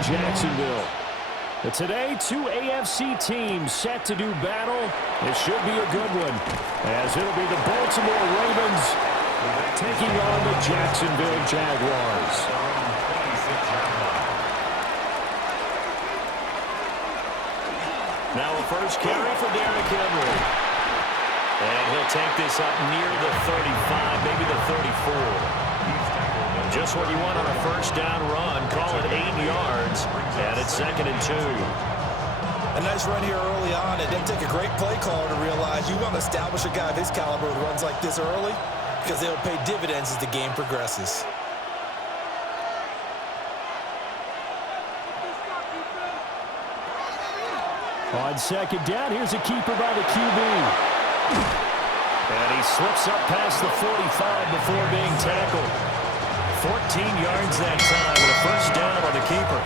in Jacksonville. But today, two AFC teams set to do battle. It should be a good one, as it'll be the Baltimore Ravens taking on the Jacksonville Jaguars. Now a first carry for Derrick Henry. And he'll take this up near the 35, maybe the 34. Just what you want on a first down run. Call it 8 yards. And it's 2nd and 2. A nice run here early on. It doesn't take a great play caller to realize you want to establish a guy of his caliber with runs like this early, because they'll pay dividends as the game progresses. On 2nd down, here's a keeper by the QB. And he slips up past the 45 before being tackled. 14 yards that time with a first down on the keeper.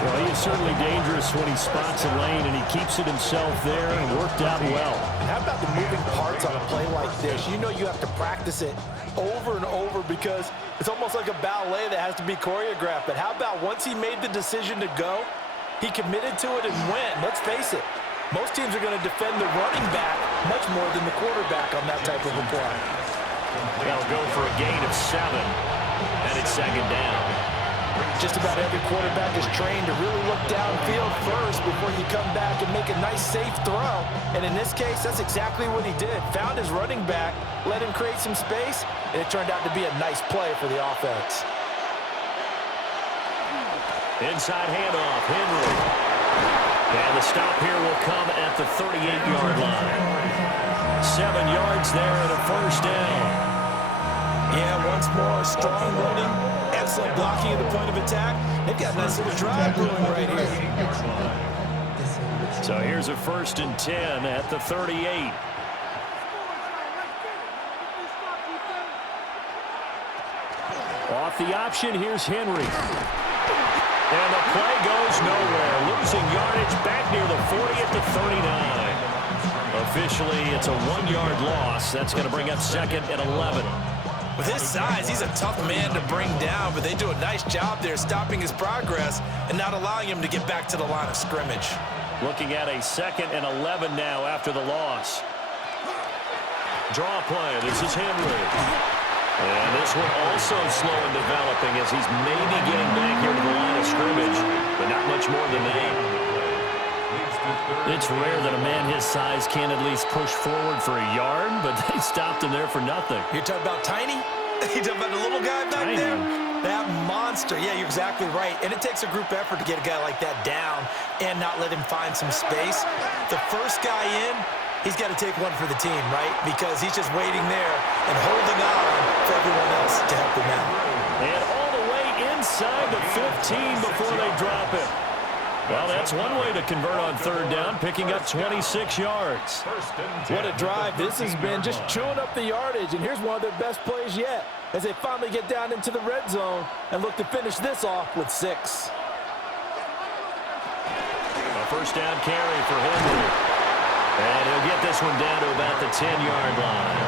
Well, he is certainly dangerous when he spots a lane, and he keeps it himself there and worked out well. And how about the moving parts on a play like this? You know you have to practice it over and over because it's almost like a ballet that has to be choreographed. But how about once he made the decision to go, he committed to it and went. Let's face it, most teams are going to defend the running back much more than the quarterback on that type of a play. They'll go for a gain of 7, and it's 2nd down. Just about every quarterback is trained to really look downfield first before you come back and make a nice, safe throw. And in this case, that's exactly what he did. Found his running back, let him create some space, and it turned out to be a nice play for the offense. Inside handoff, Henry. And the stop here will come at the 38-yard line. 7 yards there and a first down. Yeah, once more, strong running, excellent blocking at the point of attack. They've got a nice little drive brewing right here. So here's a 1st and 10 at the 38. Off the option, here's Henry. And the play goes nowhere. Losing yardage back near the 40 at the 39. Officially, it's a 1-yard loss. That's going to bring up 2nd and 11. With his size, he's a tough man to bring down, but they do a nice job there stopping his progress and not allowing him to get back to the line of scrimmage. Looking at a 2nd and 11 now after the loss. Draw play. This is Henry. And this one also slow in developing as he's maybe getting back here to the line of scrimmage, but not much more than that. It's rare that a man his size can at least push forward for a yard, but they stopped him there for nothing. You're talking about tiny? You're talking about the little guy back there? That monster. Yeah, you're exactly right. And it takes a group effort to get a guy like that down and not let him find some space. The first guy in, he's got to take one for the team, right? Because he's just waiting there and holding on for everyone else to help him out. And all the way inside the 15 before they drop it. Well, that's one way to convert on 3rd down, picking up 26 yards. What a drive this has been, just chewing up the yardage. And here's one of their best plays yet as they finally get down into the red zone and look to finish this off with 6. A first down carry for Henry. And he'll get this one down to about the 10-yard line.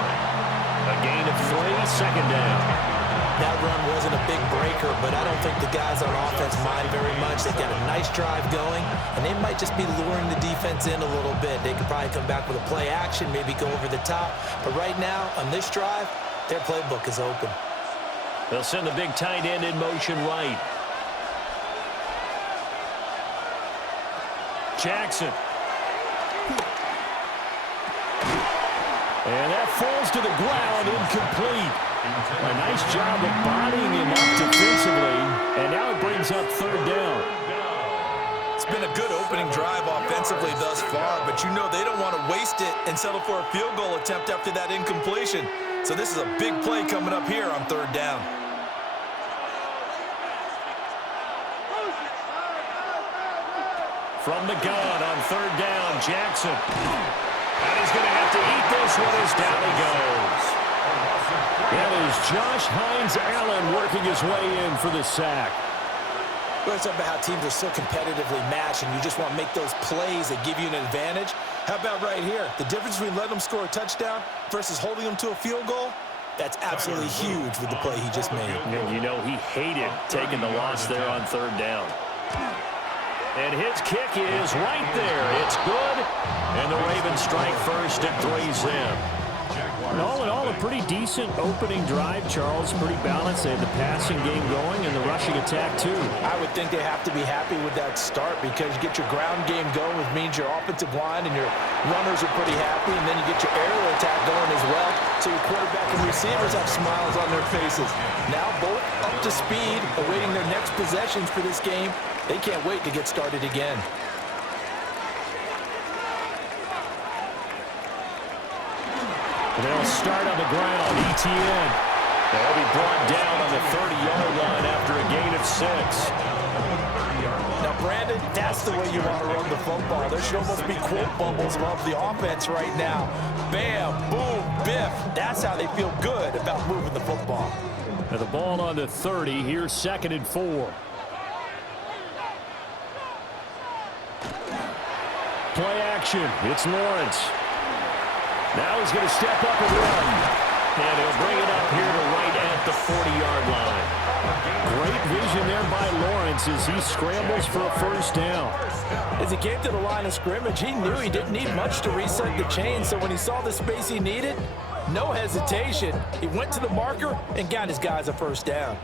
A gain of 3, 2nd down. That run wasn't a big breaker, but I don't think the guys on offense mind very much. They've got a nice drive going, and they might just be luring the defense in a little bit. They could probably come back with a play action, maybe go over the top. But right now, on this drive, their playbook is open. They'll send the big tight end in motion right. Jackson. And that falls to the ground, incomplete. A nice job of bodying him up defensively, and now it brings up 3rd down. It's been a good opening drive offensively thus far, but you know they don't want to waste it and settle for a field goal attempt after that incompletion. So this is a big play coming up here on 3rd down. From the gun on 3rd down, Jackson. And he's going to have to eat this one as down he goes. That is Josh Hines-Allen working his way in for the sack. We're talking about how teams are so competitively matched, and you just want to make those plays that give you an advantage. How about right here? The difference between letting them score a touchdown versus holding them to a field goal, that's absolutely huge with the play he just made. And you know he hated taking the loss there on 3rd down. And his kick is right there. It's good. And the Ravens strike first at 3-zip. And all in all, a pretty decent opening drive, Charles. Pretty balanced. They had the passing game going and the rushing attack, too. I would think they have to be happy with that start because you get your ground game going, which means your offensive line and your runners are pretty happy, and then you get your aerial attack going as well, so your quarterback and receivers have smiles on their faces. Now both up to speed, awaiting their next possessions for this game. They can't wait to get started again. They'll start on the ground. ETN. They'll be brought down on the 30-yard line after a gain of 6. Now, Brandon, that's the way you want to run the football. There should almost be quote bubbles above the offense right now. Bam, boom, biff. That's how they feel good about moving the football. Now the ball on the 30. Here's 2nd and 4. Play action. It's Lawrence. Now he's going to step up and run. And he'll bring it up here to right at the 40-yard line. Great vision there by Lawrence as he scrambles for a first down. As he came to the line of scrimmage, he knew he didn't need much to reset the chain. So when he saw the space he needed, no hesitation. He went to the marker and got his guys a first down.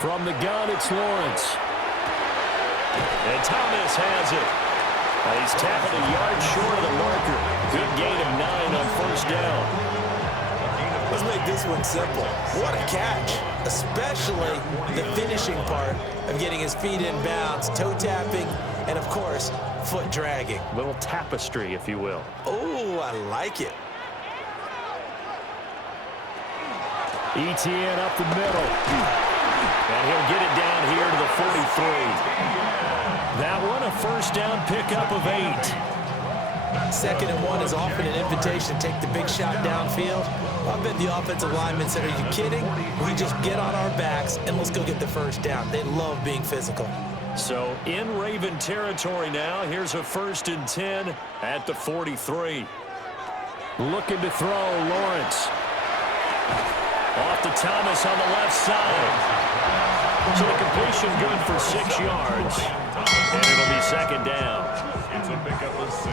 From the gun, it's Lawrence. And Thomas has it. He's tackled a yard short of the marker. Good gain of 9 on first down. Let's make this one simple. What a catch, especially the finishing part of getting his feet in bounds, toe tapping, and of course, foot dragging. Little tapestry, if you will. Oh, I like it. ETN up the middle. And he'll get it down here to the 43. That one, a first down pickup of 8. 2nd and 1 is often an invitation to take the big shot downfield. I bet the offensive lineman said, are you kidding? We just get on our backs and let's go get the first down. They love being physical. So in Raven territory now, here's a 1st and 10 at the 43. Looking to throw, Lawrence. Off to Thomas on the left side. So the completion good for 6 yards. And it'll be 2nd down. It's a pickup of 6.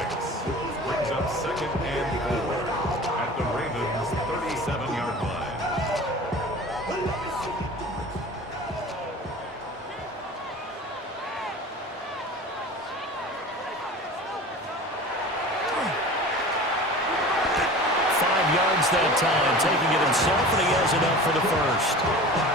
Brings up 2nd and 4 at the Ravens' 37-yard line. That time, taking it himself, and he has enough for the first.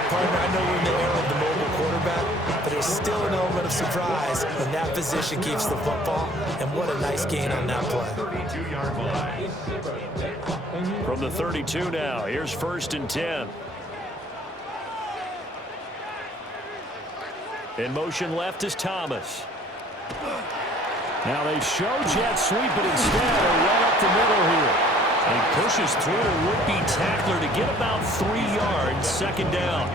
Partner, I know we're in the era of the mobile quarterback, but there's still an element of surprise when that position keeps the football, and what a nice gain on that play. 32-yard line. From the 32 now, here's 1st and 10. In motion left is Thomas. Now they show jet sweep, but instead a run up the middle here. He pushes through a would-be tackler to get about 3 yards, 2nd down.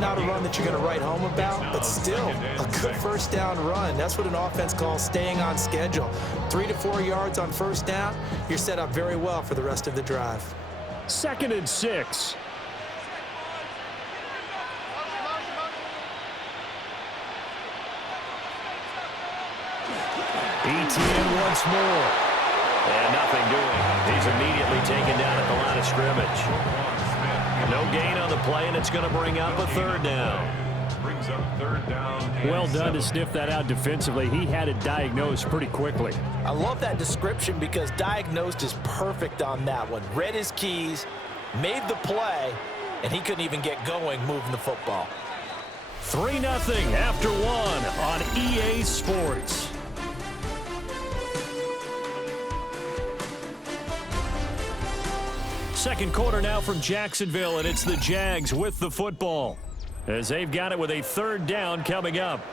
Not a run that you're going to write home about, but still a good first down run. That's what an offense calls staying on schedule. 3 to 4 yards on first down, you're set up very well for the rest of the drive. 2nd and 6. ETN once more. And nothing doing. He's immediately taken down at the line of scrimmage. No gain on the play, and it's going to bring up a 3rd down. Brings up 3rd down. Well done to sniff that out defensively. He had it diagnosed pretty quickly. I love that description because diagnosed is perfect on that one. Read his keys, made the play, and he couldn't even get going moving the football. 3-0 after 1 on EA Sports. Second quarter now from Jacksonville, and it's the Jags with the football as they've got it with a 3rd down coming up.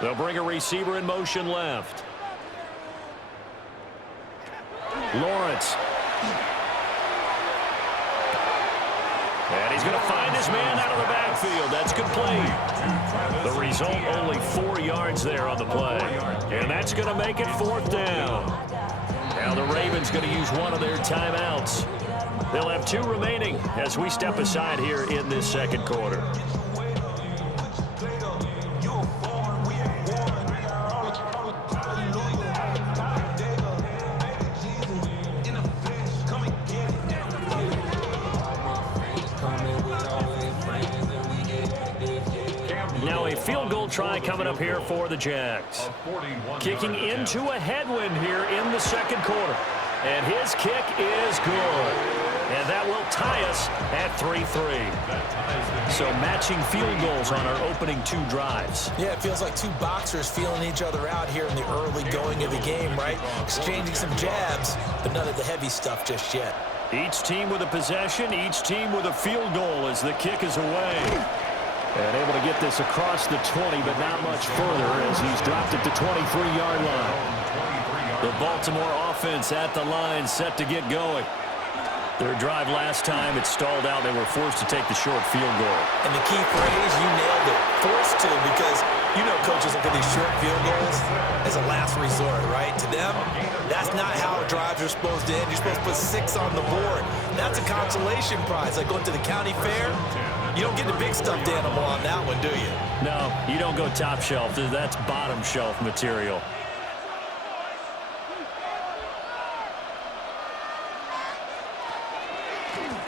They'll bring a receiver in motion left. Lawrence. And he's going to find his man out of the backfield. That's good play. The result, only 4 yards there on the play. And that's going to make it 4th down. Now the Ravens going to use one of their timeouts. They'll have 2 remaining as we step aside here in this second quarter. Now a field goal try coming up here for the Jags. Kicking into a headwind here in the second quarter. And his kick is good. And that will tie us at 3-3. So matching field goals on our opening 2 drives. Yeah, it feels like 2 boxers feeling each other out here in the early going of the game, right? Exchanging some jabs, but none of the heavy stuff just yet. Each team with a possession, each team with a field goal as the kick is away. And able to get this across the 20, but not much further as he's dropped at the 23-yard line. The Baltimore offense at the line, set to get going. Their drive last time, it stalled out. They were forced to take the short field goal. And the key phrase, you nailed it, forced to, because you know coaches look at these short field goals as a last resort, right? To them, that's not how drives are supposed to end. You're supposed to put 6 on the board. That's a consolation prize, like going to the county fair. You don't get the big stuffed animal on that one, do you? No, you don't go top shelf. That's bottom shelf material.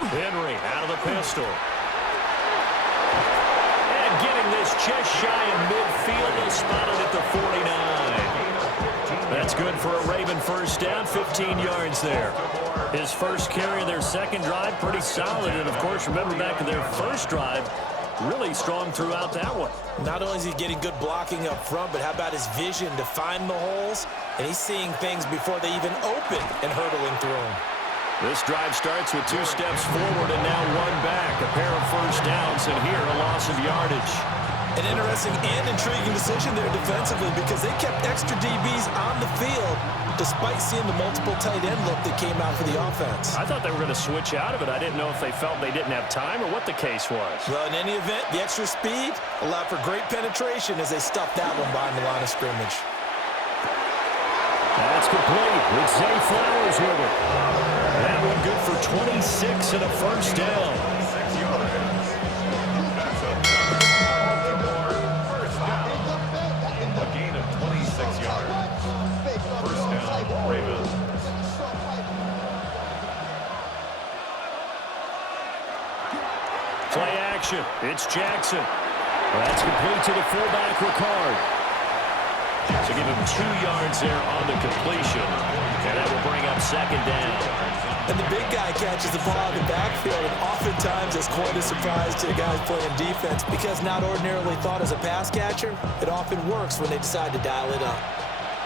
Henry out of the pistol. And getting this just shy of midfield, is spotted at the 49. That's good for a Raven first down, 15 yards there. His first carry of their second drive, pretty solid. And, of course, remember back to their first drive, really strong throughout that one. Not only is he getting good blocking up front, but how about his vision to find the holes? And he's seeing things before they even open and hurdling through them. This drive starts with 2 steps forward and now 1 back. A pair of first downs, and here a loss of yardage. An interesting and intriguing decision there defensively because they kept extra DBs on the field despite seeing the multiple tight end look that came out for the offense. I thought they were going to switch out of it. I didn't know if they felt they didn't have time or what the case was. Well, in any event, the extra speed allowed for great penetration as they stuffed that one behind the line of scrimmage. That's complete with Zay Flowers with it. That one good for 26 and a first down. 6 yards. That's a Baltimore first down. A gain of 26 yards. First down, Ravens. Play action. It's Jackson. That's complete to the fullback, Ricard. So give him 2 yards there on the completion. And that will bring up second down. And the big guy catches the ball in the backfield, and oftentimes it's quite a surprise to the guys playing defense because not ordinarily thought as a pass catcher, it often works when they decide to dial it up.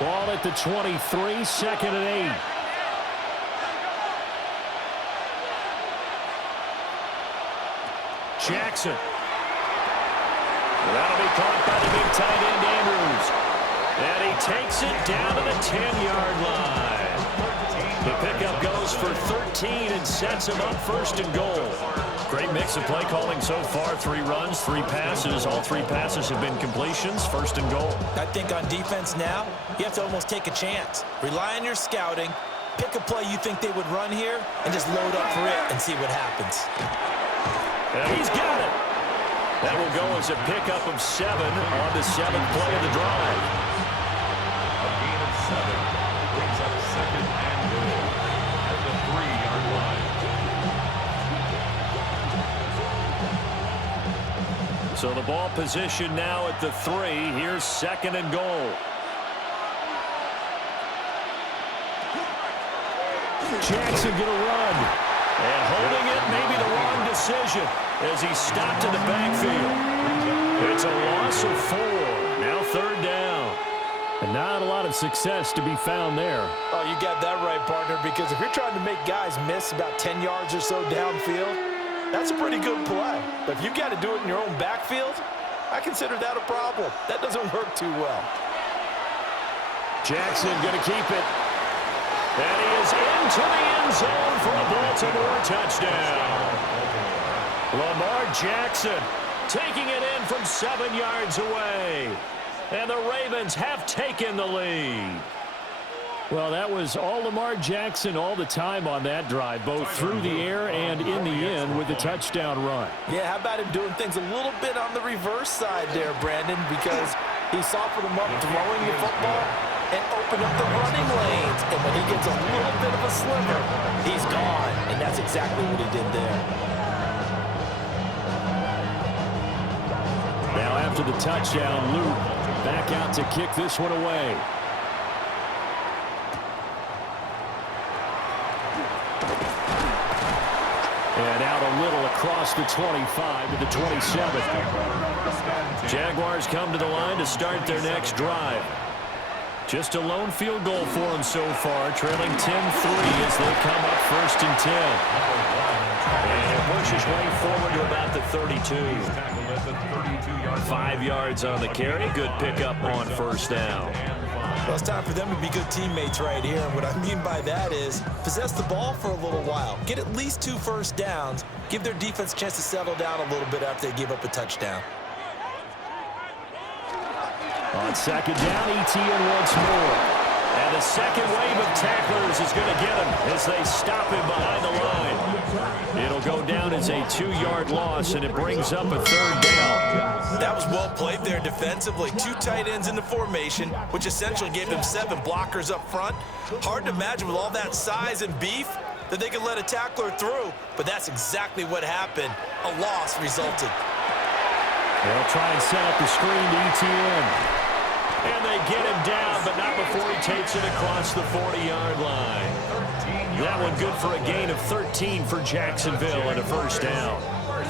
Ball at the 23, second and 8. Jackson. That'll be caught by the big tight end, Andrews. And he takes it down to the 10-yard line. The pickup goes for 13 and sets him up first and goal. Great mix of play calling so far. 3 runs, 3 passes. All 3 passes have been completions. First and goal. I think on defense now, you have to almost take a chance. Rely on your scouting, pick a play you think they would run here, and just load up for it and see what happens. And he's got it. That will go as a pickup of 7 on the 7th play of the drive. A gain of 7 brings up second and goal at the 3-yard line. So the ball position now at the 3. Here's second and goal. Jackson gonna run. And holding it may be the wrong decision as he stopped in the backfield. It's a loss of 4. Now third down. And not a lot of success to be found there. Oh, you got that right, partner, because if you're trying to make guys miss about 10 yards or so downfield, that's a pretty good play. But if you've got to do it in your own backfield, I consider that a problem. That doesn't work too well. Jackson gonna keep it. And he is into the end zone for a Baltimore touchdown. Lamar Jackson taking it in from 7 yards away. And the Ravens have taken the lead. Well, that was all Lamar Jackson all the time on that drive, both through the air and in the end with the touchdown run. Yeah, how about him doing things a little bit on the reverse side there, Brandon, because he softened him up throwing the football and opened up the running lanes. And when he gets a little bit of a sliver, he's gone. And that's exactly what he did there. Now after the touchdown, Luke back out to kick this one away. And out a little across the 25 to the 27. Jaguars come to the line to start their next drive. Just a lone field goal for them so far, trailing 10-3 as they come up 1st and 10. And he'll push his way forward to about the 32. 5 yards on the carry. Good pickup on 1st down. Well, it's time for them to be good teammates right here. And what I mean by that is possess the ball for a little while. Get at least 2 first downs. Give their defense a chance to settle down a little bit after they give up a touchdown. On 2nd down, ETN once more. And the second wave of tacklers is going to get him as they stop him behind the line. It'll go down as a 2-yard loss, and it brings up a 3rd down. That was well played there defensively. 2 tight ends in the formation, which essentially gave them 7 blockers up front. Hard to imagine with all that size and beef that they could let a tackler through, but that's exactly what happened. A loss resulted. They'll try and set up the screen to ETN. And they get him down, but not before he takes it across the 40-yard line. That one good for a gain of 13 for Jacksonville and a 1st down.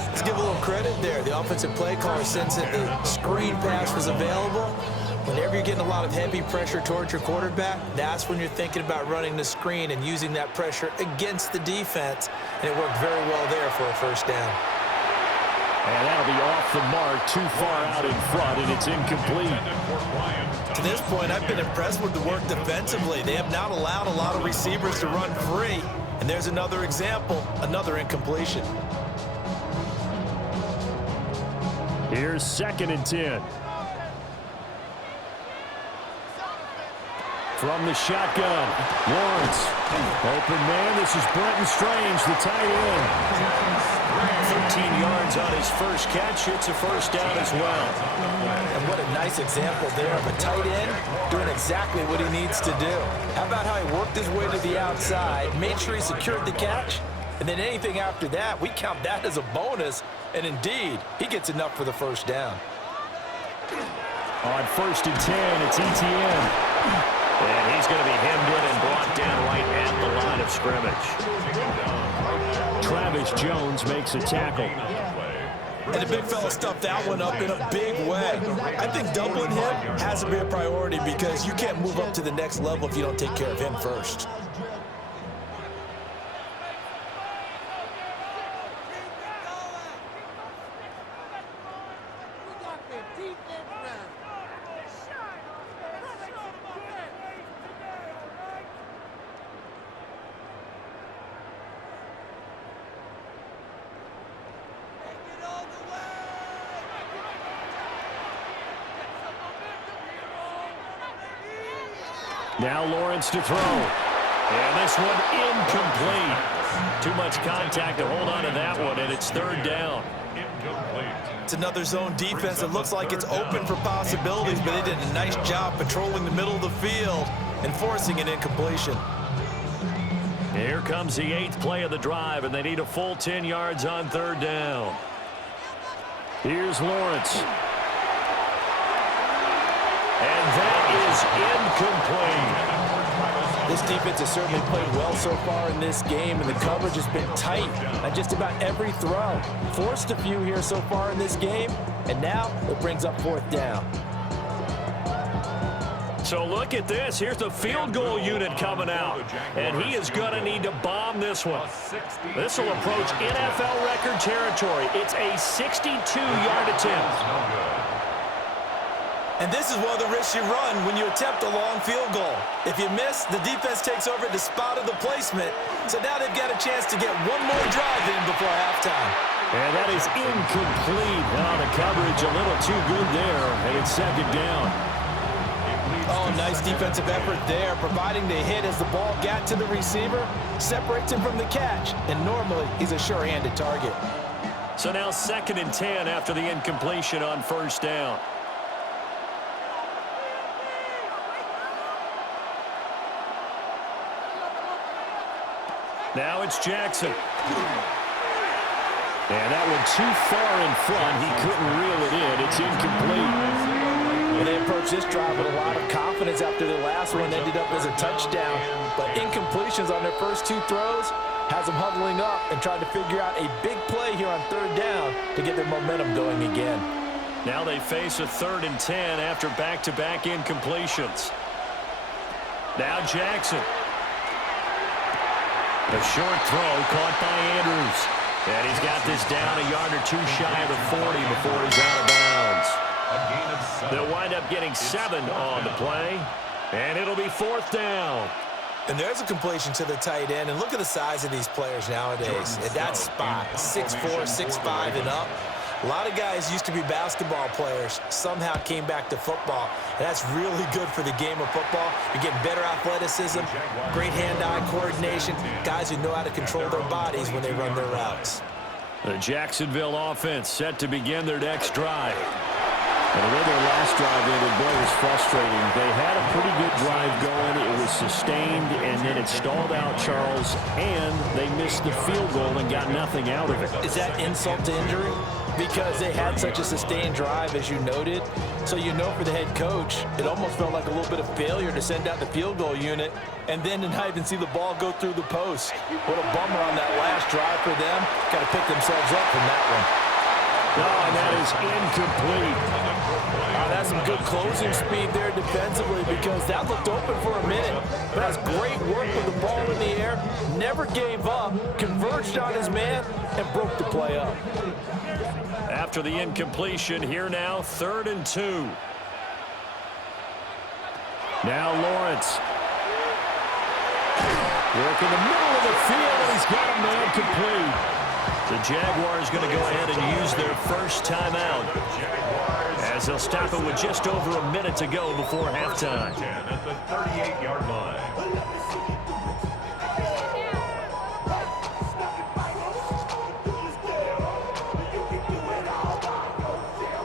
Let's give a little credit there. The offensive play caller sensed that the screen pass was available. Whenever you're getting a lot of heavy pressure towards your quarterback, that's when you're thinking about running the screen and using that pressure against the defense. And it worked very well there for a 1st down. And that'll be off the mark, too far out in front, and it's incomplete. To this point, I've been impressed with the work defensively. They have not allowed a lot of receivers to run free. And there's another example, another incompletion. Here's 2nd and 10. From the shotgun, Lawrence. Open man, this is Brenton Strange, the tight end. 13 yards on his first catch. It's a 1st down as well. And what a nice example there of a tight end doing exactly what he needs to do. How about how he worked his way to the outside, made sure he secured the catch, and then anything after that, we count that as a bonus. And indeed, he gets enough for the 1st down. On 1st and 10, it's ETN. And he's going to be hemmed in and brought down right at the line of scrimmage. Travis Jones makes a tackle. And the big fella stuffed that one up in a big way. I think doubling him has to be a priority because you can't move up to the next level if you don't take care of him first. Now Lawrence to throw. And this one incomplete. Too much contact to hold on to that one, and it's 3rd down. It's another zone defense that looks like it's open for possibilities, but they did a nice job patrolling the middle of the field and forcing an incompletion. Here comes the 8th play of the drive, and they need a full 10 yards on 3rd down. Here's Lawrence. And that is incomplete. This defense has certainly played well so far in this game, and the coverage has been tight on just about every throw. Forced a few here so far in this game, and now it brings up 4th down. So look at this. Here's the field goal unit coming out, and he is going to need to bomb this one. This will approach NFL record territory. It's a 62-yard attempt. And this is one of the risks you run when you attempt a long field goal. If you miss, the defense takes over at the spot of the placement. So now they've got a chance to get one more drive in before halftime. And that is incomplete. Now the coverage a little too good there, and it's 2nd down. Oh, nice defensive effort there, providing the hit as the ball got to the receiver, separates him from the catch, and normally he's a sure-handed target. So now 2nd and 10 after the incompletion on 1st down. Now it's Jackson. And that one too far in front. He couldn't reel it in. It's incomplete. And they approached this drive with a lot of confidence after their last one ended up as a touchdown. But incompletions on their first 2 throws has them huddling up and trying to figure out a big play here on 3rd down to get their momentum going again. Now they face a 3rd and 10 after back-to-back incompletions. Now Jackson. A short throw caught by Andrews. And he's got this down a yard or 2 shy of the 40 before he's out of bounds. They'll wind up getting 7 on the play. And it'll be 4th down. And there's a completion to the tight end. And look at the size of these players nowadays. At that spot, 6'4", 6'5", and up. A lot of guys used to be basketball players, somehow came back to football. And that's really good for the game of football. You're getting better athleticism, great hand-eye coordination, guys who know how to control their bodies when they run their routes. The Jacksonville offense set to begin their next drive. And the way their last drive ended, boy, was frustrating. They had a pretty good drive going. It was sustained, and then it stalled out, Charles, and they missed the field goal and got nothing out of it. Is that insult to injury? Because they had such a sustained drive, as you noted. So you know for the head coach, it almost felt like a little bit of failure to send out the field goal unit and then to not even see the ball go through the post. What a bummer on that last drive for them. Got to pick themselves up from that one. Oh, and that is incomplete. That's some good closing speed there defensively because that looked open for a minute. But that's great work with the ball in the air. Never gave up, converged on his man, and broke the play up. After the incompletion, here now, 3rd and 2. Now Lawrence. Work in the middle of the field. He's got a man complete. The Jaguars going to go ahead and use their first timeout as they'll stop it with just over a minute to go before halftime. At the 38-yard line.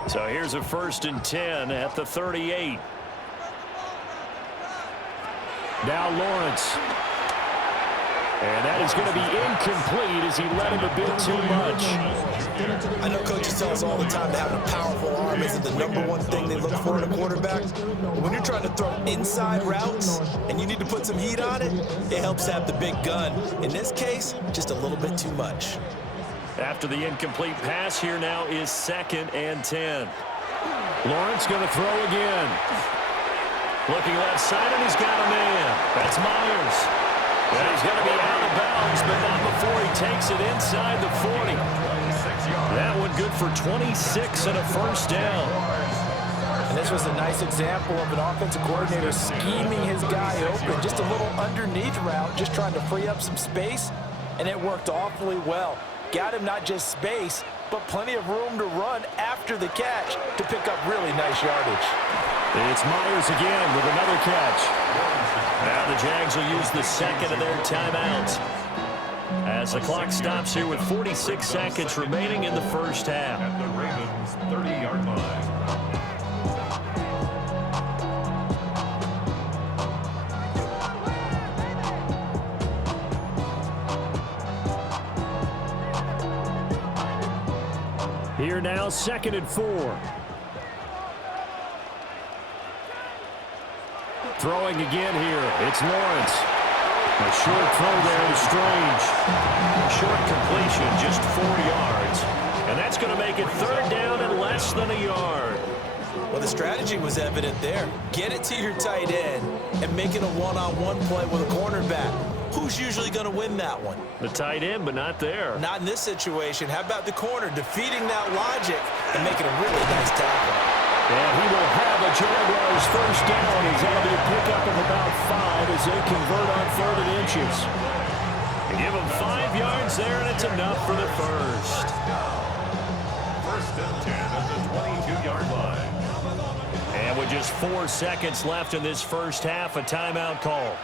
So here's a 1st and 10 at the 38. Now Lawrence. And that is going to be incomplete as he led him a bit too much. I know coaches tell us all the time that having a powerful arm isn't the #1 thing they look for in a quarterback. But when you're trying to throw inside routes and you need to put some heat on it, it helps to have the big gun. In this case, just a little bit too much. After the incomplete pass, here now is 2nd and 10. Lawrence going to throw again. Looking left side, and he's got a man. That's Myers. And he's going to be out of bounds, but not before he takes it inside the 40. That one good for 26 and a 1st down. And this was a nice example of an offensive coordinator scheming his guy open. Just a little underneath route, just trying to free up some space, and it worked awfully well. Got him not just space, but plenty of room to run after the catch to pick up really nice yardage. It's Myers again with another catch. Now the Jags will use the 2nd of their timeouts as the clock stops here with 46 seconds remaining in the first half. At the Ravens' 30-yard line. Here now, 2nd and 4. Throwing again here. It's Lawrence. A short throw there to Strange. Short completion, just 4 yards. And that's going to make it 3rd down and less than a yard. Well, the strategy was evident there. Get it to your tight end and make it a one-on-one play with a cornerback. Who's usually going to win that one? The tight end, but not there. Not in this situation. How about the corner defeating that logic and making a really nice tackle? And he will have a Jaguars 1st down. He's going to be a pickup of about 5 as they convert on 3rd and inches. Give him 5 yards there, and it's enough for the first. 1st and 10 at the 22-yard line. And with just 4 seconds left in this first half, a timeout call.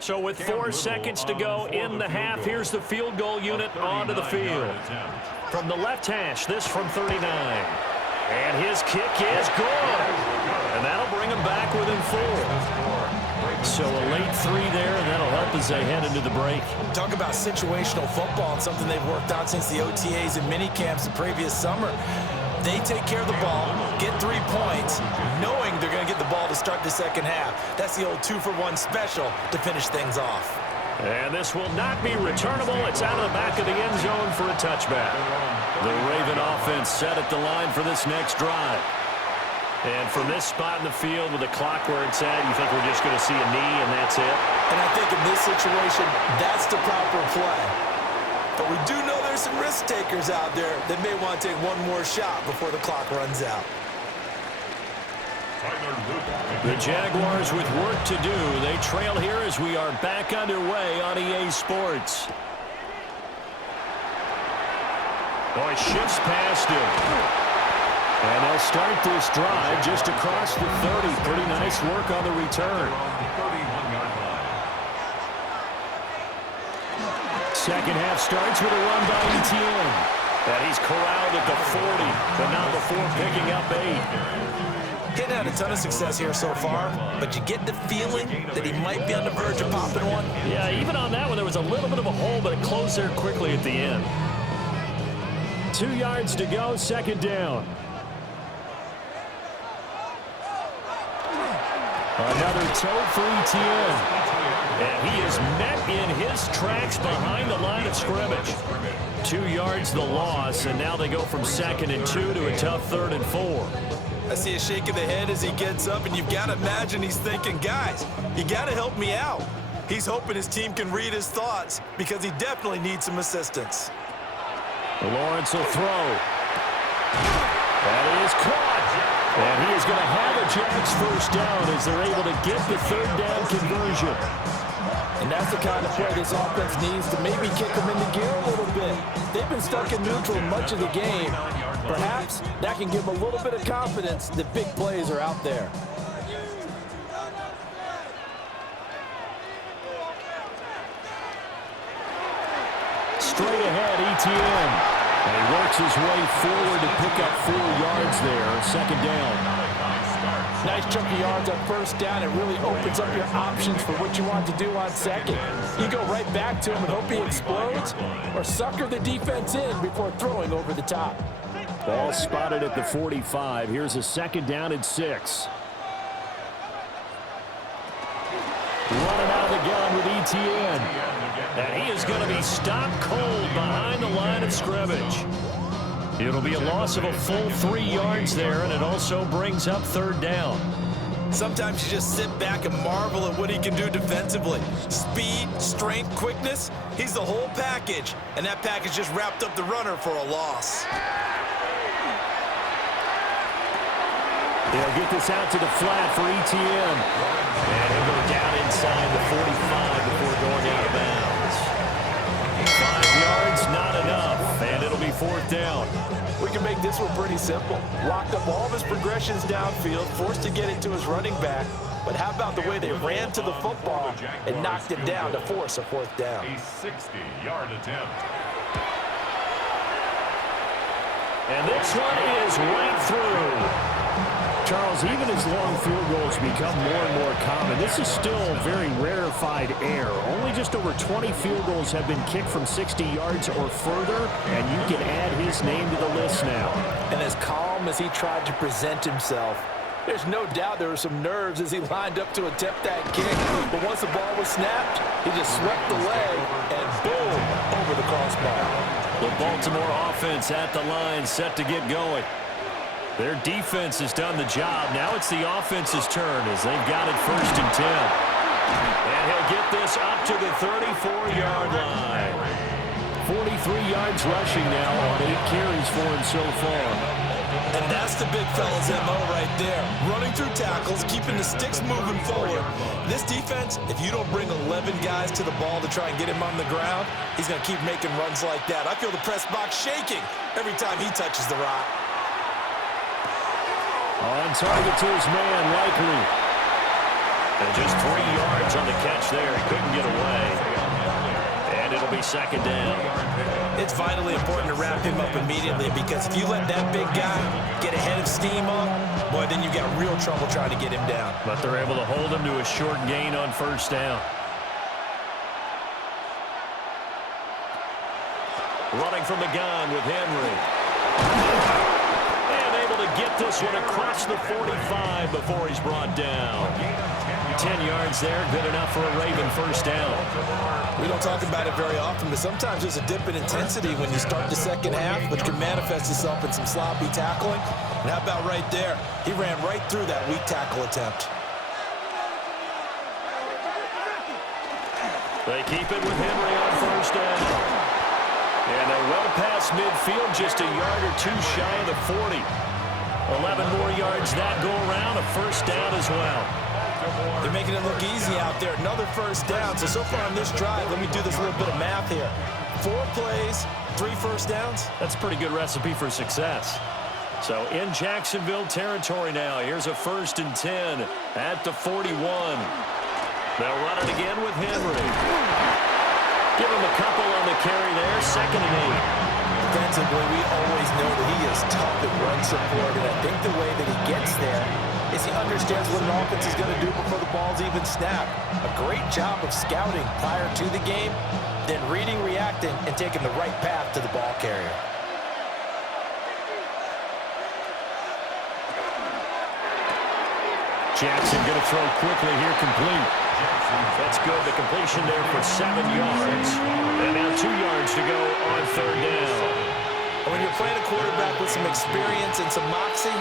So with 4 seconds to go in the half, here's the field goal unit onto the field. From the left hash, this from 39. And his kick is good. And that'll bring him back within 4. So a late 3 there, and that'll help as they head into the break. Talk about situational football and something they've worked on since the OTAs and mini camps the previous summer. They take care of the ball, get 3 points, knowing they're going to get the ball to start the second half. That's the old 2-for-1 special to finish things off. And this will not be returnable. It's out of the back of the end zone for a touchback. The Raven offense set at the line for this next drive. And from this spot in the field with the clock where it's at, you think we're just going to see a knee and that's it? And I think in this situation, that's the proper play. But we do know there's some risk takers out there that may want to take one more shot before the clock runs out. The Jaguars with work to do. They trail here as we are back underway on EA Sports. Oh, he shifts past him. And they'll start this drive just across the 30. Pretty nice work on the return. Second half starts with a run by Etienne. And he's corralled at the 40, but not before picking up 8. Getting had a ton of success here so far, but you get the feeling that he might be on the verge of popping one. Yeah, even on that one, there was a little bit of a hole, but it closed there quickly at the end. 2 yards to go, second down. Another toe for Etienne. And he is met in his tracks behind the line of scrimmage. 2 yards the loss, and now they go from 2nd and 2 to a tough 3rd and 4. I see a shake of the head as he gets up, and you've got to imagine he's thinking, guys, you got to help me out. He's hoping his team can read his thoughts because he definitely needs some assistance. Lawrence will throw. That is caught. And he is going to have a Jags first down as they're able to get the 3rd down conversion. And that's the kind of play this offense needs to maybe kick them into gear a little bit. They've been stuck in neutral much of the game. Perhaps that can give them a little bit of confidence that big plays are out there. Straight ahead, Etienne. And he works his way forward to pick up 4 yards there. Second down. Nice chunk of yards on first down. It really opens up your options for what you want to do on second. You go right back to him and hope he explodes, or sucker the defense in before throwing over the top. Ball spotted at the 45. Here's a second down and 6. Running out of the gun with Etienne. And he is going to be stopped cold behind the line of scrimmage. It'll be a loss of a full 3 yards there, and it also brings up 3rd down. Sometimes you just sit back and marvel at what he can do defensively. Speed, strength, quickness, he's the whole package. And that package just wrapped up the runner for a loss. They'll get this out to the flat for Etienne. And he'll go down inside the 45 before going out of bounds. 5 yards, not enough, and it'll be 4th down. We can make this one pretty simple. Locked up all of his progressions downfield, forced to get it to his running back. But how about the way they ran to the football and knocked it down to force a 4th down? A 60-yard attempt. And this one is right through. Charles, even as long field goals become more and more common, this is still very rarefied air. Only just over 20 field goals have been kicked from 60 yards or further, and you can add his name to the list now. And as calm as he tried to present himself, there's no doubt there were some nerves as he lined up to attempt that kick. But once the ball was snapped, he just swept the leg and boom, over the crossbar. The Baltimore offense at the line, set to get going. Their defense has done the job. Now it's the offense's turn as they've got it 1st and 10. And he'll get this up to the 34-yard line. 43 yards rushing now on 8 carries for him so far. And that's the big fella's MO right there. Running through tackles, keeping the sticks moving forward. This defense, if you don't bring 11 guys to the ball to try and get him on the ground, he's going to keep making runs like that. I feel the press box shaking every time he touches the rock. On target to his man, Likely. And just 3 yards on the catch there. He couldn't get away. And it'll be second down. It's vitally important to wrap him up immediately, because if you let that big guy get ahead of steam up, boy, then you got real trouble trying to get him down. But they're able to hold him to a short gain on first down. Running from the gun with Henry. And able to get this one across the 45 before he's brought down. 10 yards there, good enough for a Raven first down. We don't talk about it very often, but sometimes there's a dip in intensity when you start the second half, which can manifest itself in some sloppy tackling. And how about right there? He ran right through that weak tackle attempt. They keep it with Henry on first down. And they're well past midfield, just a yard or two shy of the 40. 11 more yards that go around, a first down as well. They're making it look easy out there. Another first down. So far on this drive, let me do this little bit of math here. 4 plays, 3 first downs. That's a pretty good recipe for success. So in Jacksonville territory now. Here's a 1st and 10 at the 41. They'll run it again with Henry. Give him a couple on the carry there. 2nd and 8. Defensively, we always know that he is tough at run support, and I think the way that he gets there is he understands what an offense is going to do before the ball's even snapped. A great job of scouting prior to the game, then reading, reacting, and taking the right path to the ball carrier. Jackson going to throw quickly here, complete. That's good. The completion there for 7 yards. And now 2 yards to go on 3rd down. When you're playing a quarterback with some experience and some moxie,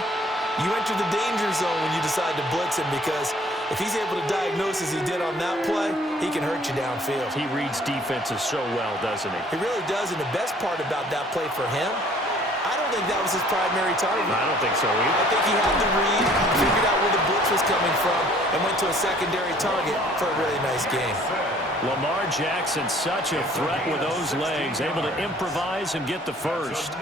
you enter the danger zone when you decide to blitz him, because if he's able to diagnose as he did on that play, he can hurt you downfield. He reads defenses so well, doesn't he? He really does, and the best part about that play for him, I don't think that was his primary target. I don't think so either. I think he had the read, figured out where the blitz was coming from, and went to a secondary target for a really nice game. Lamar Jackson, such a threat with those legs, able to improvise and get the first.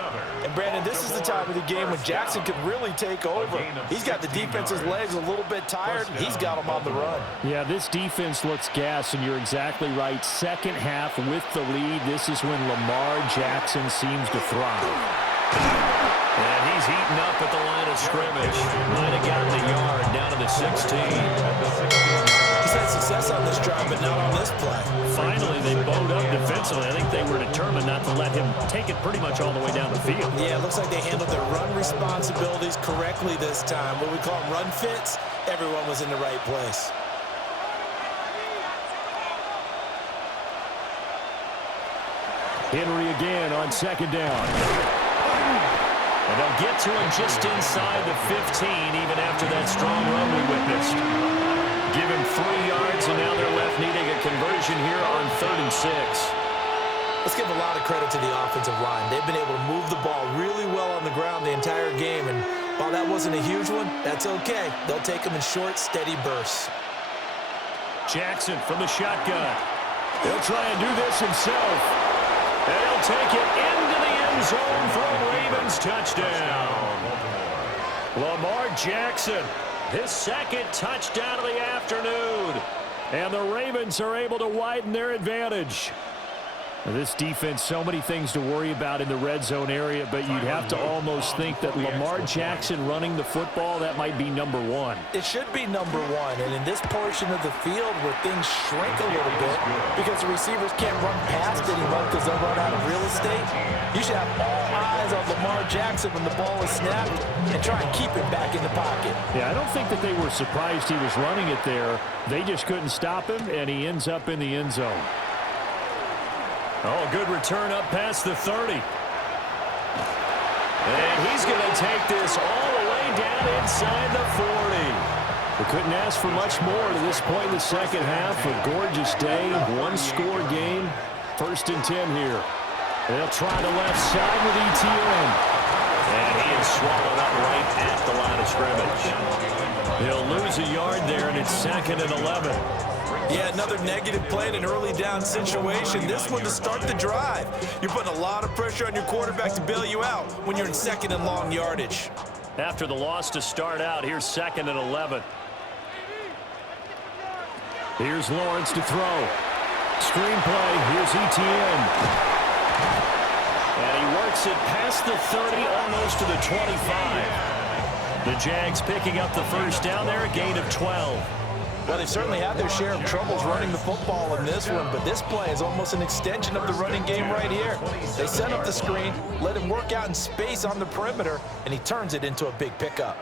And Brandon, this is the time of the game when Jackson can really take over. He's got the defense's legs a little bit tired. He's got them on the run. Yeah, this defense looks gassed, and you're exactly right. Second half with the lead, this is when Lamar Jackson seems to thrive. And he's heating up at the line of scrimmage. Might have gotten a yard down to the 16. He's had success on this drive, but not on this play. Finally, they bowed up defensively. I think they were determined not to let him take it pretty much all the way down the field. Yeah, it looks like they handled their run responsibilities correctly this time. What we call run fits, everyone was in the right place. Henry again on 2nd down. And they'll get to him just inside the 15, even after that strong run we witnessed. Give him 3 yards, and now they're left needing a conversion here on 3rd and 6. Let's give a lot of credit to the offensive line. They've been able to move the ball really well on the ground the entire game, and while that wasn't a huge one, that's okay. They'll take them in short, steady bursts. Jackson from the shotgun. He'll try and do this himself. And he'll take it into the end zone for a Ravens touchdown. Lamar Jackson, his 2nd touchdown of the afternoon. And the Ravens are able to widen their advantage. This defense, so many things to worry about in the red zone area, but you'd have to almost think that Lamar Jackson running the football, that might be number 1. It should be number 1, and in this portion of the field where things shrink a little bit because the receivers can't run past anyone because they'll run out of real estate, you should have all eyes on Lamar Jackson when the ball is snapped and try and keep it back in the pocket. Yeah, I don't think that they were surprised he was running it there. They just couldn't stop him, and he ends up in the end zone. Oh, good return up past the 30. And he's going to take this all the way down inside the 40. We couldn't ask for much more to this point in the second half. A gorgeous day, 1-score game. 1st and 10 here. They'll try the left side with ETN. And he is swallowed up right at the line of scrimmage. He'll lose a yard there, and it's 2nd and 11. Yeah, another negative play in an early down situation. This one to start the drive. You're putting a lot of pressure on your quarterback to bail you out when you're in 2nd and long yardage. After the loss to start out, here's 2nd and 11. Here's Lawrence to throw. Screenplay, here's ETN. And he works it past the 30, almost to the 25. The Jags picking up the first down there, a gain of 12. Well, they certainly had their share of troubles running the football in this one, but this play is almost an extension of the running game right here. They set up the screen, let him work out in space on the perimeter, and he turns it into a big pickup.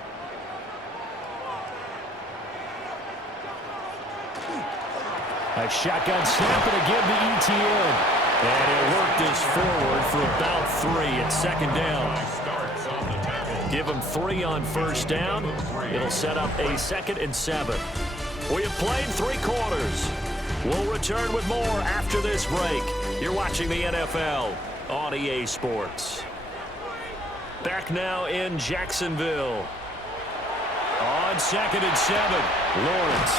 A shotgun snap and again to ETN. And he'll work this forward for about 3 at 2nd down. Give him 3 on first down. It'll set up a 2nd and 7. We have played 3 quarters. We'll return with more after this break. You're watching the NFL on EA Sports. Back now in Jacksonville. On 2nd and 7, Lawrence.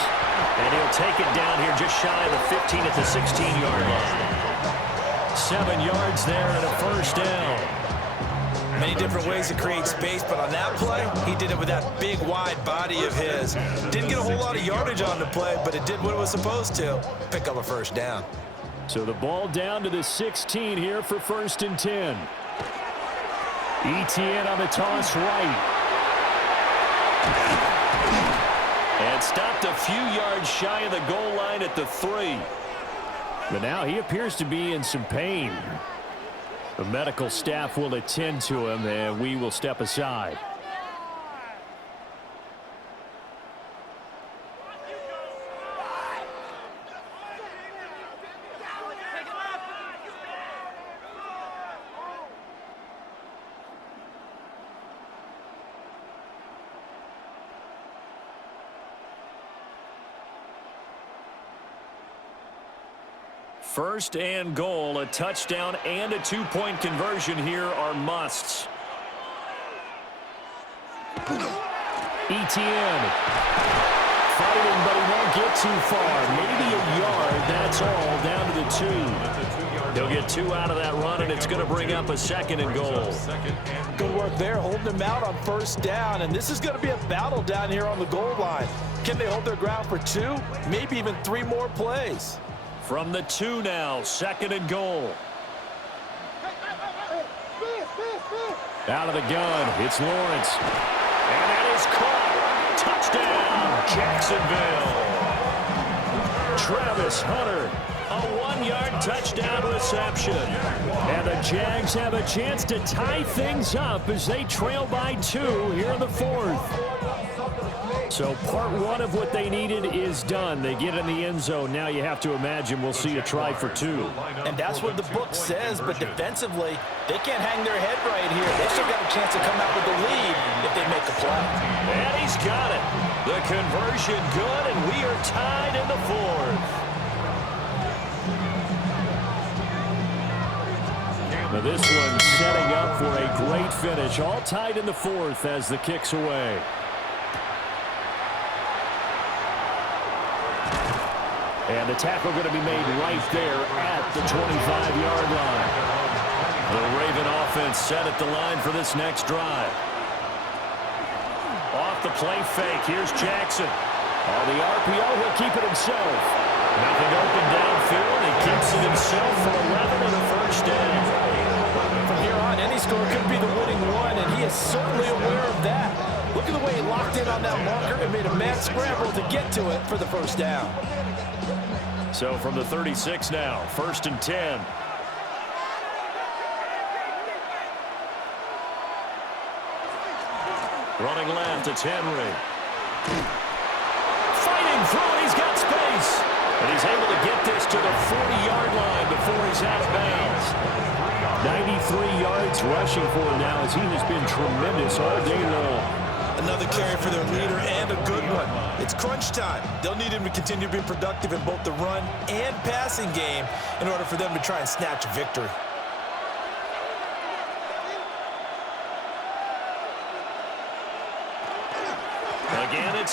And he'll take it down here just shy of the 15 at the 16-yard line. 7 yards there and a first down. Many different ways to create space, but on that play, he did it with that big, wide body of his. Didn't get a whole lot of yardage on the play, but it did what it was supposed to, pick up a first down. So the ball down to the 16 here for 1st and 10. ETN on the toss right. And stopped a few yards shy of the goal line at the 3. But now he appears to be in some pain. The medical staff will attend to him, and we will step aside. First and goal, a touchdown and a 2-point conversion here are musts. ETN fighting, but he won't get too far. Maybe a yard, that's all, down to the 2. He'll get 2 out of that run, and it's going to bring up a 2nd and goal. Good work there, holding him out on first down, and this is going to be a battle down here on the goal line. Can they hold their ground for 2, maybe even 3 more plays? From the 2 now, 2nd and goal. Out of the gun, it's Lawrence. And that is caught. Touchdown, Jacksonville. Travis Hunter. A 1-yard touchdown reception. And the Jags have a chance to tie things up as they trail by 2 here in the 4th. So part 1 of what they needed is done. They get in the end zone. Now you have to imagine we'll see a try for 2. And that's what the book says, but defensively, they can't hang their head right here. They still got a chance to come out with the lead if they make a play. And he's got it. The conversion good, and we are tied in the 4th. Now this one's setting up for a great finish. All tied in the 4th as the kick's away. And the tackle going to be made right there at the 25-yard line. The Raven offense set at the line for this next drive. Off the play fake, here's Jackson. On the RPO, he'll keep it himself. Nothing open downfield. He keeps it himself for 11 and a first down. From here on, any score could be the winning one, and he is certainly aware of that. Look at the way he locked in on that marker and made a mad scramble to get to it for the first down. So from the 36 now, 1st and 10. Running left, it's Henry. Fighting through it, he's got space. And he's able to get this to the 40-yard line before he's out of bounds. 93 yards rushing for him now as he has been tremendous all day long. Another carry for their leader and a good one. It's crunch time. They'll need him to continue to be productive in both the run and passing game in order for them to try and snatch a victory.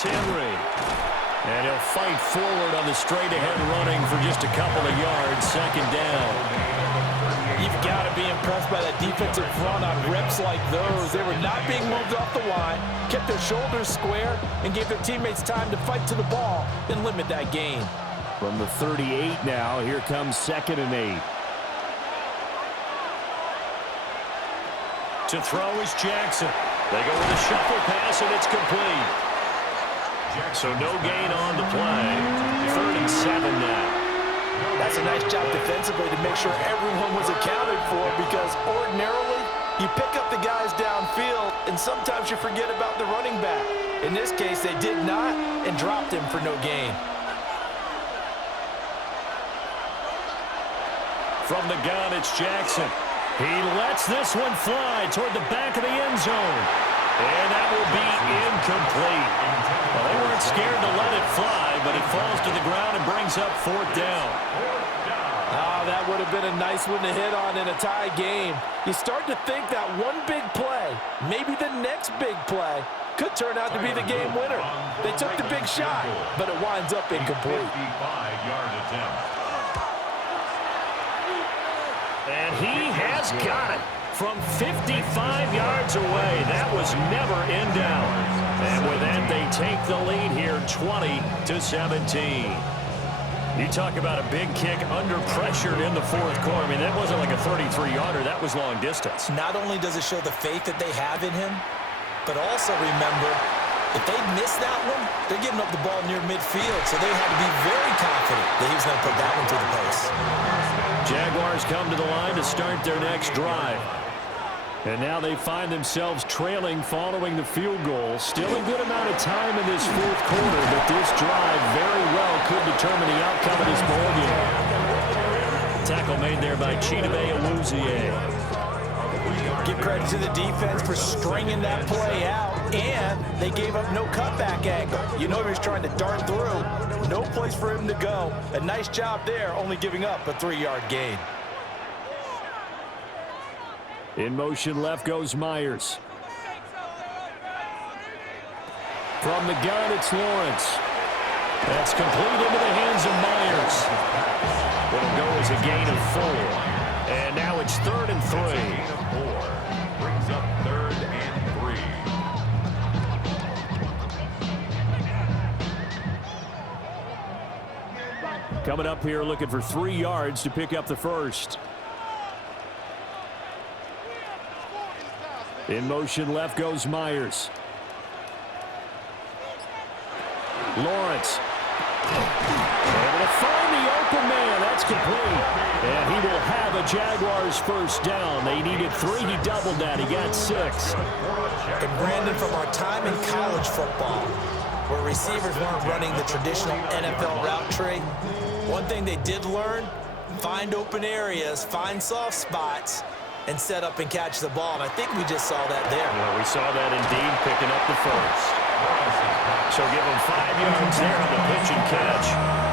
Henry. And he'll fight forward on the straight-ahead running for just a couple of yards. Second down. You've got to be impressed by that defensive front on reps like those. They were not being moved off the line, kept their shoulders square, and gave their teammates time to fight to the ball and limit that gain. From the 38 now, here comes 2nd and 8. To throw is Jackson. They go with a shuffle pass, and it's complete. So no gain on the play. 3rd and 7 now. That's a nice job defensively to make sure everyone was accounted for, because ordinarily you pick up the guys downfield and sometimes you forget about the running back. In this case, they did not and dropped him for no gain. From the gun, it's Jackson. He lets this one fly toward the back of the end zone. And that will be incomplete. Well, they weren't scared to let it fly, but it falls to the ground and brings up 4th down. That would have been a nice one to hit on in a tie game. You start to think that one big play, maybe the next big play, could turn out to be the game winner. They took the big shot, but it winds up incomplete. 55-yard attempt. And he has got it from 55 yards away. That was never in doubt. And with that, they take the lead here, 20-17. You talk about a big kick under pressure in the 4th quarter. I mean, that wasn't like a 33-yarder. That was long distance. Not only does it show the faith that they have in him, but also remember, if they miss that one, they're giving up the ball near midfield, so they had to be very confident that he was going to put that one through the post. Jaguars come to the line to start their next drive. And now they find themselves trailing following the field goal. Still a good amount of time in this 4th quarter, but this drive very well could determine the outcome of this ballgame. Tackle made there by Chidobe Awuzie. Give credit to the defense for stringing that play out, and they gave up no cutback angle. You know he was trying to dart through. No place for him to go. A nice job there, only giving up a 3-yard gain. In motion left goes Myers. From the gun, it's Lawrence. That's complete into the hands of Myers. It'll go as a gain of 4. And now it's 3rd and 3. Gain of 4 brings up 3rd and 3. Coming up here looking for 3 yards to pick up the first. In motion left goes Myers. Lawrence. Able to find the open man. That's complete. And he will have a Jaguars first down. They needed 3. He doubled that. He got 6. And Brandon, from our time in college football, where receivers weren't running the traditional NFL route tree, one thing they did learn, find open areas, find soft spots, and set up and catch the ball. And I think we just saw that there. Yeah, we saw that indeed, picking up the first. So give him 5 yards there on the pitch and catch.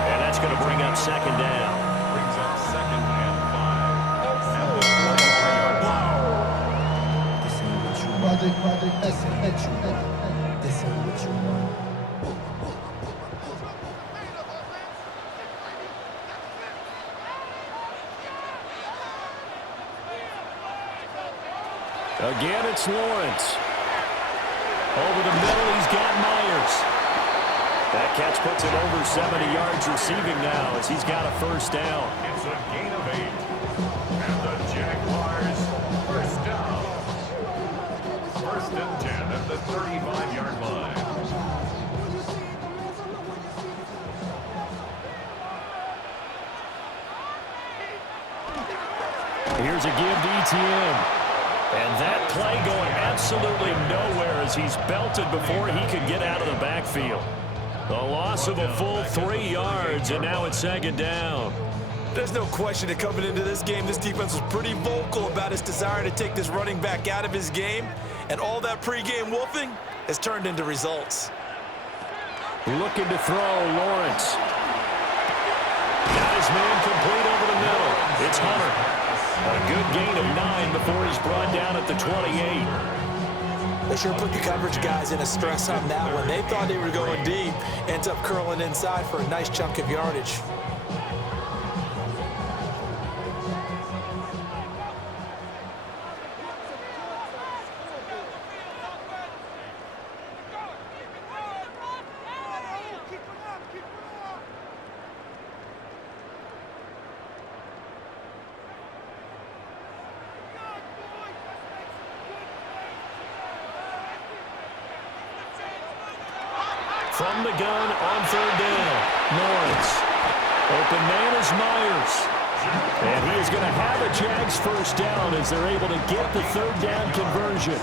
And that's going to bring up 2nd down. Brings up 2nd and 5. Again, it's Lawrence. Over the middle, he's got Myers. That catch puts him over 70 yards receiving now as he's got a first down. It's a gain of 8. And the Jaguars first down. 1st and 10 at the 35-yard line. Here's a give to ETN. And that play going absolutely nowhere as he's belted before he could get out of the backfield. The loss of a full 3 yards, and now it's 2nd down. There's no question that coming into this game, this defense was pretty vocal about its desire to take this running back out of his game, and all that pregame wolfing has turned into results. Looking to throw, Lawrence. Got his man complete over the middle. It's Hunter. A good gain of 9 before he's brought down at the 28. They sure put the coverage guys in a stress on that one. They thought they were going deep. Ends up curling inside for a nice chunk of yardage. From the gun on third down, Lawrence. Open man is Myers. And he is going to have a Jags first down as they're able to get the third down conversion.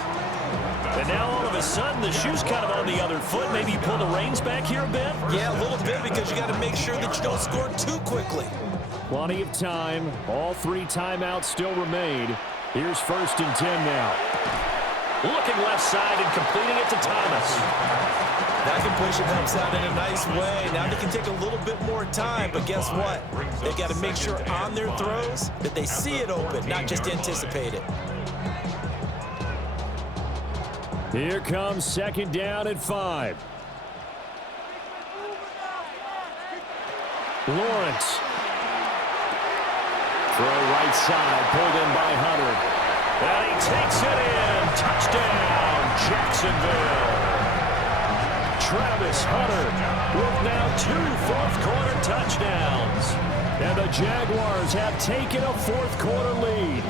And now all of a sudden the shoe's kind of on the other foot. Maybe you pull the reins back here a bit? Yeah, a little bit because you got to make sure that you don't score too quickly. Plenty of time. All 3 timeouts still remain. Here's 1st and 10 now. Looking left side and completing it to Thomas. That completion helps out in a nice way. Now they can take a little bit more time, but guess what? They've got to make sure on their throws that they see it open, not just anticipate it. Here comes 2nd down and 5. Lawrence. Throw right side, pulled in by Hunter. And he takes it in. Touchdown, Jacksonville. Travis Hunter with now 2 fourth-quarter touchdowns. And the Jaguars have taken a 4th-quarter lead.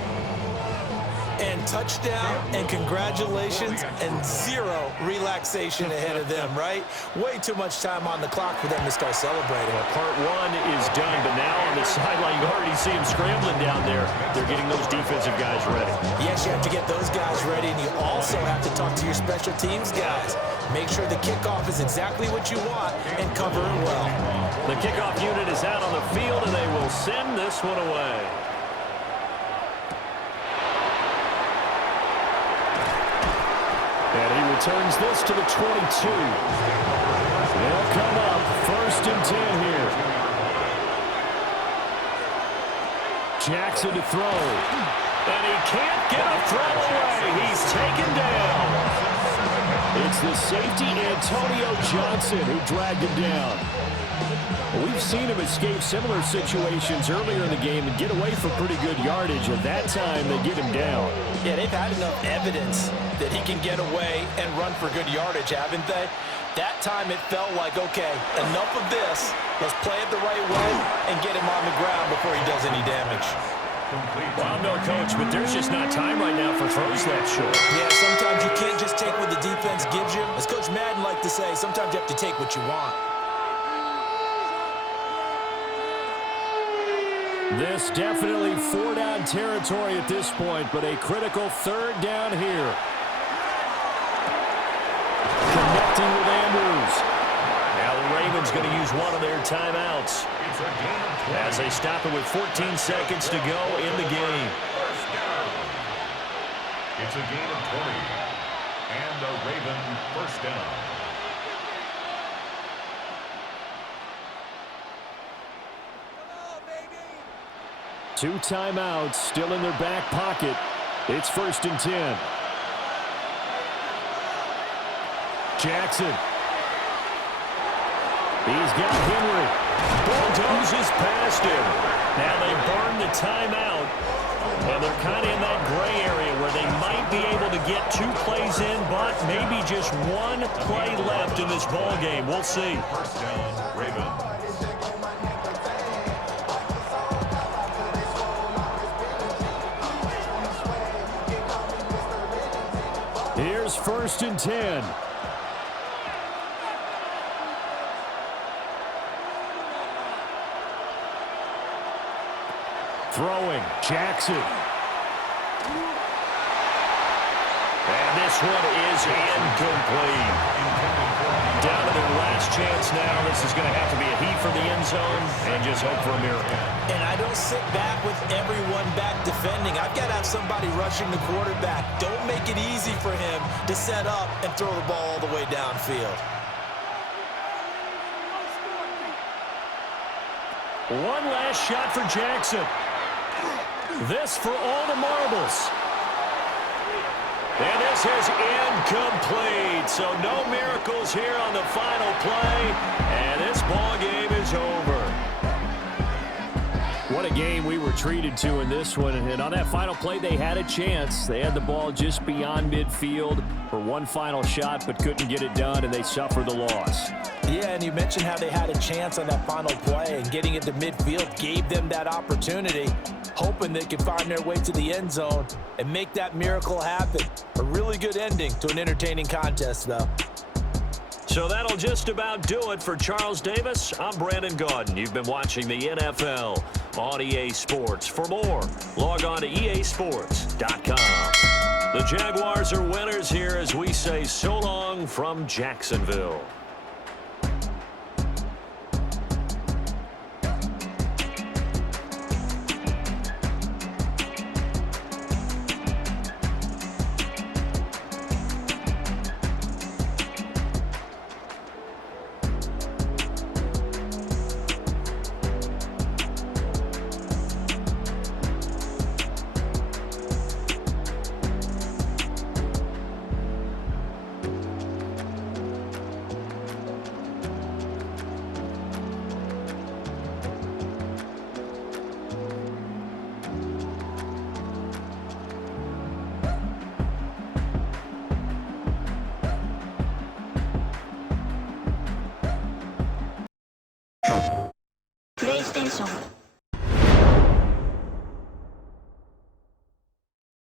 And touchdown, and congratulations, and 0 relaxation ahead of them, right? Way too much time on the clock for them to start celebrating. Well, part 1 is done, but now on the sideline, you already see them scrambling down there. They're getting those defensive guys ready. Yes, you have to get those guys ready, and you also have to talk to your special teams guys. Make sure the kickoff is exactly what you want and cover it well. The kickoff unit is out on the field, and they will send this one away. And he returns this to the 22. They'll come up 1st and 10 here. Jackson to throw. And he can't get a throw away. He's taken down. It's the safety, Antonio Johnson, who dragged him down. We've seen him escape similar situations earlier in the game and get away for pretty good yardage. At that time, they get him down. Yeah, they've had enough evidence that he can get away and run for good yardage, haven't they? That time it felt like, okay, enough of this. Let's play it the right way and get him on the ground before he does any damage. Well, no, Coach, but there's just not time right now for throws that short. Yeah, sometimes you can't just take what the defense gives you. As Coach Madden liked to say, sometimes you have to take what you want. This definitely 4-down territory at this point, but a critical 3rd down here. Connecting with Andrews. Now the Ravens going to use one of their timeouts as they stop it with 14 seconds to go in the game. It's a gain of 20, and the Raven first down. Two timeouts still in their back pocket. It's 1st and 10. Jackson. He's got Henry. Bulldozes past him. Now they burn the timeout. And they're kind of in that gray area where they might be able to get 2 plays in, but maybe just 1 play left in this ball game. We'll see. First down, Ravens. Here's 1st and 10. Throwing, Jackson. And this one is incomplete. Down to their last chance now. This is going to have to be a heave from the end zone and just hope for a miracle. And I don't sit back with everyone back defending. I've got to have somebody rushing the quarterback. Don't make it easy for him to set up and throw the ball all the way downfield. One last shot for Jackson. This for all the marbles. And this is incomplete. So no miracles here on the final play. And this ball game is over. What a game we were treated to in this one. And on that final play, they had a chance. They had the ball just beyond midfield for one final shot, but couldn't get it done, and they suffered the loss. Yeah, and you mentioned how they had a chance on that final play, and getting it to midfield gave them that opportunity, hoping they could find their way to the end zone and make that miracle happen. A really good ending to an entertaining contest, though. So that'll just about do it for Charles Davis. I'm Brandon Gaudin. You've been watching the NFL on EA Sports. For more, log on to easports.com. The Jaguars are winners here as we say so long from Jacksonville. PlayStation